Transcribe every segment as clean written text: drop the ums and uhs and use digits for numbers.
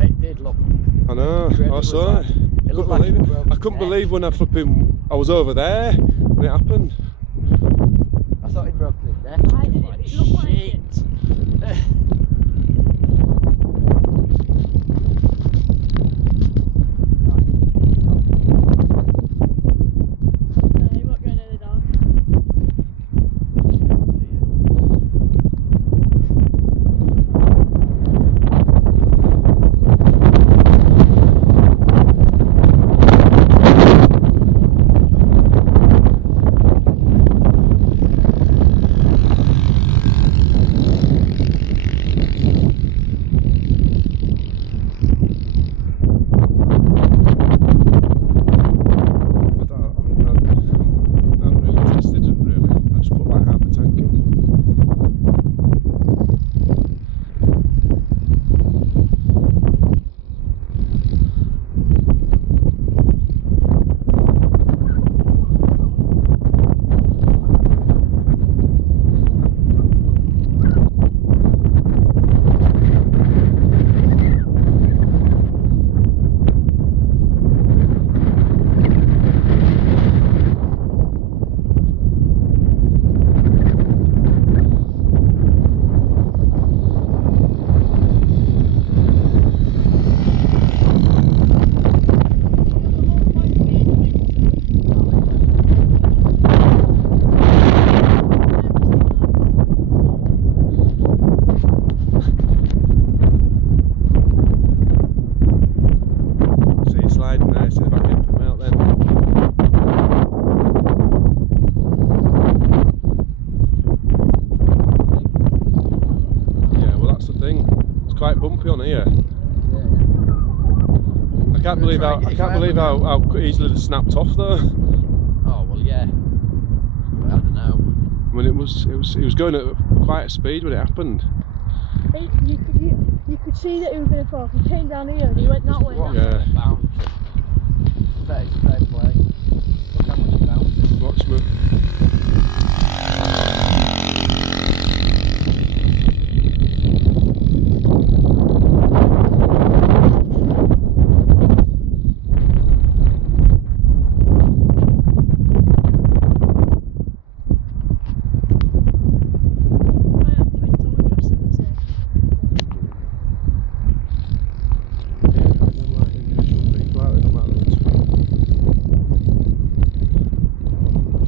It did look. I know. I saw it. It looked like I couldn't believe when I was over there when it happened. I thought he'd broken his neck. I did it. It looked like it. No, he won't go near the dog. Quite bumpy on here. I can't believe how easily it snapped off though. Oh well, yeah. I don't know. I mean, it was going at quite a speed when it happened. You could see that he was going to fall. He came down here and he went that way. Yeah. Fair play. Look how much he bounced. Watch me.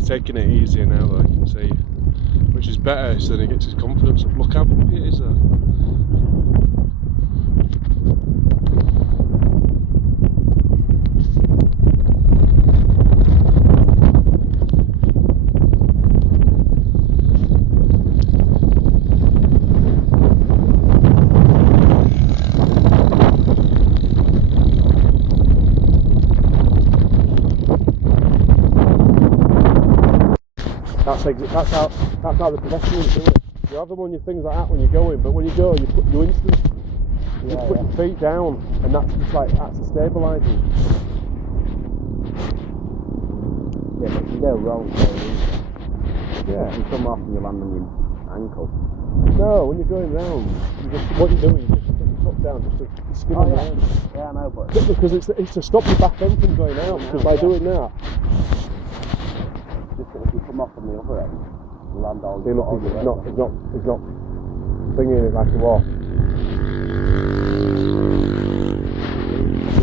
Taking it easier now though, I can see, which is better, so then he gets his confidence up. Look how bumpy it is though. That's how the professionals do it. You have them on your things like that when you're going, but when you go, you put your feet down, and that's just like, that's the stabilising. Yeah, but if you go wrong, yeah, you come off and you land on your ankle. No, when you're going round, what you're doing, you just put your foot down just to skim on round. Yeah, I know, but because it's to stop your back end from going out. Because by doing that, if you come off on the other end, you land all he's not thinking it like he was.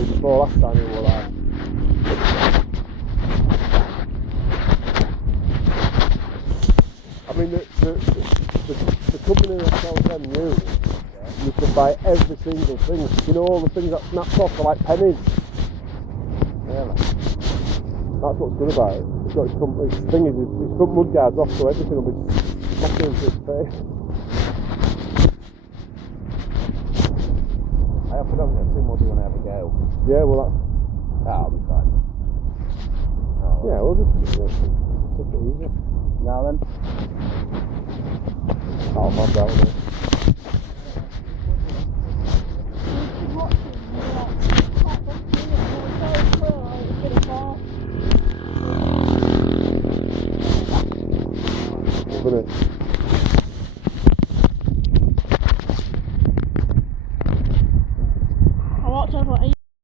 Before last time he was like, I mean the company that sells them you can buy every single thing. You know, all the things that snapped off are like pennies. Really? That's what's good about it. It's got his thing is he's put mud guards off, so everything will be smacking into his face. I hope I don't get too muddy when I have a go. Yeah, well That'll be fine. Oh, yeah, we'll just take it easy. Now then. I'll have that one. Isn't it?